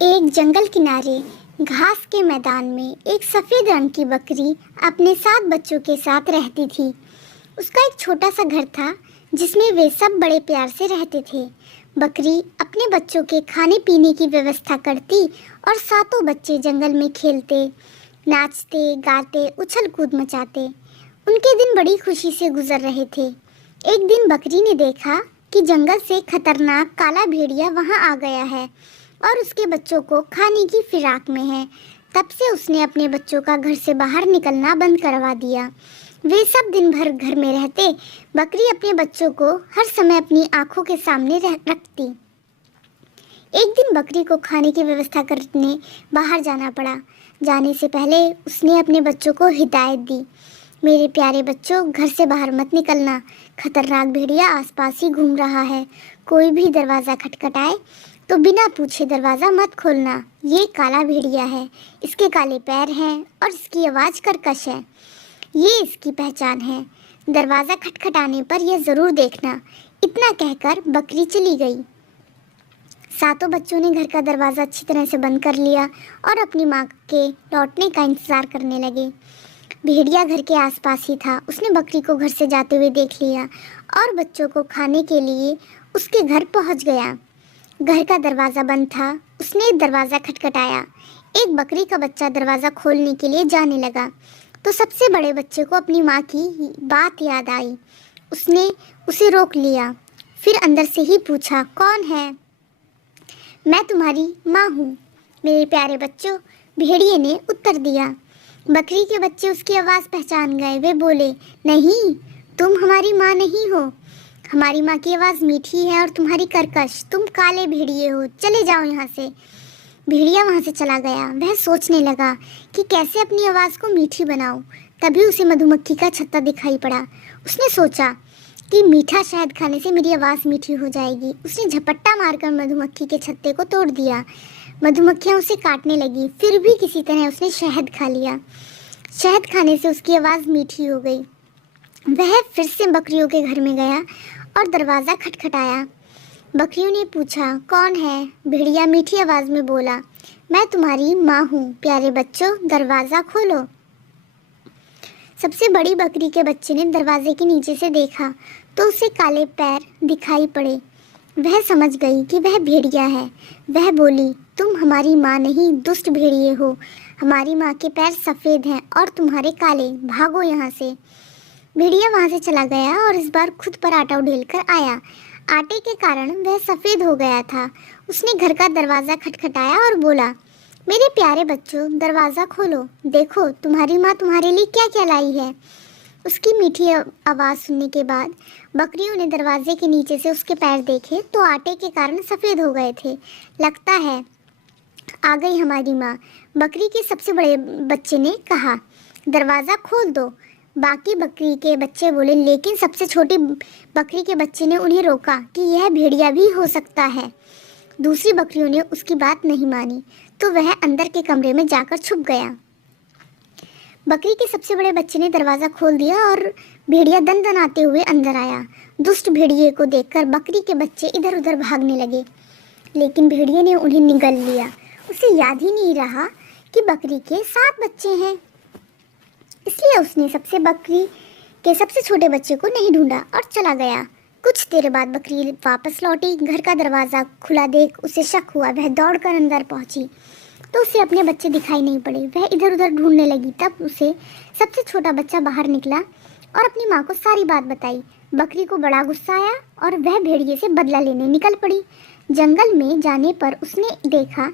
एक जंगल किनारे घास के मैदान में एक सफ़ेद रंग की बकरी अपने 7 बच्चों के साथ रहती थी। उसका एक छोटा सा घर था जिसमें वे सब बड़े प्यार से रहते थे। बकरी अपने बच्चों के खाने पीने की व्यवस्था करती और सातों बच्चे जंगल में खेलते, नाचते, गाते, उछल कूद मचाते। उनके दिन बड़ी खुशी से गुजर रहे थे। एक दिन बकरी ने देखा कि जंगल से खतरनाक काला भेड़िया वहां आ गया है और उसके बच्चों को खाने की फिराक में है। तब से उसने अपने बच्चों का घर से बाहर निकलना बंद करवा दिया। वे सब दिन भर घर में रहते। बकरी अपने बच्चों को हर समय अपनी आंखों के सामने रखती। एक दिन बकरी को खाने की व्यवस्था करने बाहर जाना पड़ा। जाने से पहले उसने अपने बच्चों को हिदायत दी, मेरे प्यारे बच्चों, घर से बाहर मत निकलना। खतरनाक भेड़िया आसपास ही घूम रहा है। कोई भी दरवाज़ा खटखटाए तो बिना पूछे दरवाज़ा मत खोलना। ये काला भेड़िया है, इसके काले पैर हैं और इसकी आवाज़ कर्कश है। ये इसकी पहचान है। दरवाज़ा खटखटाने पर यह ज़रूर देखना। इतना कहकर बकरी चली गई। सातों बच्चों ने घर का दरवाज़ा अच्छी तरह से बंद कर लिया और अपनी माँ के लौटने का इंतज़ार करने लगे। भेड़िया घर के आसपास ही था। उसने बकरी को घर से जाते हुए देख लिया और बच्चों को खाने के लिए उसके घर पहुंच गया। घर का दरवाज़ा बंद था। उसने दरवाज़ा खटखटाया। एक बकरी का बच्चा दरवाज़ा खोलने के लिए जाने लगा तो सबसे बड़े बच्चे को अपनी माँ की बात याद आई। उसने उसे रोक लिया, फिर अंदर से ही पूछा, कौन है? मैं तुम्हारी माँ हूँ मेरे प्यारे बच्चों, भेड़िए ने उत्तर दिया। बकरी के बच्चे उसकी आवाज़ पहचान गए। वे बोले, नहीं, तुम हमारी माँ नहीं हो। हमारी माँ की आवाज़ मीठी है और तुम्हारी कर्कश। तुम काले भेड़िए हो, चले जाओ यहाँ से। भेड़िया वहाँ से चला गया। वह सोचने लगा कि कैसे अपनी आवाज़ को मीठी बनाऊँ। तभी उसे मधुमक्खी का छत्ता दिखाई पड़ा। उसने सोचा कि मीठा शहद खाने से मेरी आवाज़ मीठी हो जाएगी। उसने झपट्टा मारकर मधुमक्खी के छत्ते को तोड़ दिया। मधुमक्खियाँ उसे काटने लगी, फिर भी किसी तरह उसने शहद खा लिया। शहद खाने से उसकी आवाज़ मीठी हो गई। वह फिर से बकरियों के घर में गया और दरवाज़ा खटखटाया। बकरियों ने पूछा, कौन है? भेड़िया मीठी आवाज़ में बोला, मैं तुम्हारी माँ हूँ। प्यारे बच्चों, दरवाज़ा खोलो। सबसे बड़ी बकरी के बच्चे ने दरवाजे के नीचे से देखा तो उसे काले पैर दिखाई पड़े। वह समझ गई कि वह भेड़िया है। वह बोली, तुम हमारी माँ नहीं, दुष्ट भेड़िए हो। हमारी माँ के पैर सफ़ेद हैं और तुम्हारे काले। भागो यहाँ से। भेड़िया वहाँ से चला गया और इस बार खुद पर आटा उड़ेल कर आया। आटे के कारण वह सफ़ेद हो गया था। उसने घर का दरवाज़ा खटखटाया और बोला, मेरे प्यारे बच्चों, दरवाज़ा खोलो। देखो तुम्हारी माँ तुम्हारे लिए क्या क्या लाई है। उसकी मीठी आवाज़ सुनने के बाद बकरियों ने दरवाजे के नीचे से उसके पैर देखे तो आटे के कारण सफ़ेद हो गए थे। लगता है आ गई हमारी माँ। बकरी के सबसे बड़े बच्चे ने कहा, दरवाज़ा खोल दो। बाकी बकरी के बच्चे बोले, लेकिन सबसे छोटी बकरी के बच्चे ने उन्हें रोका कि यह भेड़िया भी हो सकता है। दूसरी बकरियों ने उसकी बात नहीं मानी तो वह अंदर के कमरे में जाकर छुप गया। बकरी के सबसे बड़े बच्चे ने दरवाज़ा खोल दिया और भेड़िया दनदनाते हुए अंदर आया। दुष्ट भेड़िए को देखकर बकरी के बच्चे इधर उधर भागने लगे, लेकिन भेड़िए ने उन्हें निगल लिया। उसे याद ही नहीं रहा कि बकरी के 7 बच्चे हैं, इसलिए उसने बकरी के सबसे छोटे बच्चे को नहीं ढूंढा और चला गया। कुछ देर बाद बकरी वापस लौटी। घर का दरवाज़ा खुला देख उसे शक हुआ। वह दौड़कर अंदर पहुंची तो उसे अपने बच्चे दिखाई नहीं पड़े। वह इधर उधर ढूंढने लगी। तब उसे सबसे छोटा बच्चा बाहर निकला और अपनी माँ को सारी बात बताई। बकरी को बड़ा गुस्सा आया और वह भेड़िए से बदला लेने निकल पड़ी। जंगल में जाने पर उसने देखा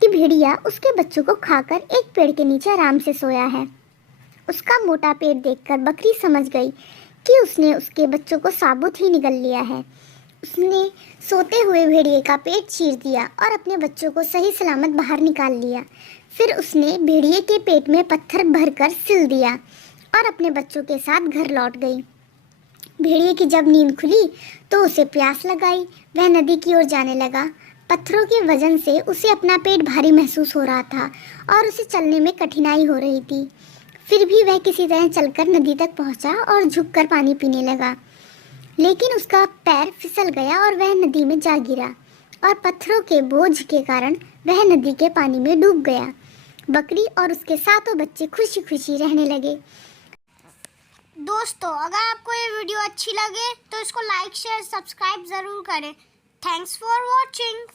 कि भेड़िया उसके बच्चों को खाकर एक पेड़ के नीचे आराम से सोया है। उसका मोटा पेट देखकर बकरी समझ गई कि उसने उसके बच्चों को साबुत ही निगल लिया है। उसने सोते हुए भेड़िए का पेट चीर दिया और अपने बच्चों को सही सलामत बाहर निकाल लिया। फिर उसने भेड़िए के पेट में पत्थर भरकर सिल दिया और अपने बच्चों के साथ घर लौट गई। भेड़िए की जब नींद खुली तो उसे प्यास लगाई। वह नदी की ओर जाने लगा। पत्थरों के वजन से उसे अपना पेट भारी महसूस हो रहा था और उसे चलने में कठिनाई हो रही थी। फिर भी वह किसी तरह चलकर नदी तक पहुंचा और झुककर पानी पीने लगा, लेकिन उसका पैर फिसल गया और वह नदी में जा गिरा। और पत्थरों के बोझ के कारण वह नदी के पानी में डूब गया। बकरी और उसके सातों बच्चे खुशी खुशी रहने लगे। दोस्तों, अगर आपको ये वीडियो अच्छी लगे तो इसको लाइक शेयर सब्सक्राइब ज़रूर करें। Thanks for watching.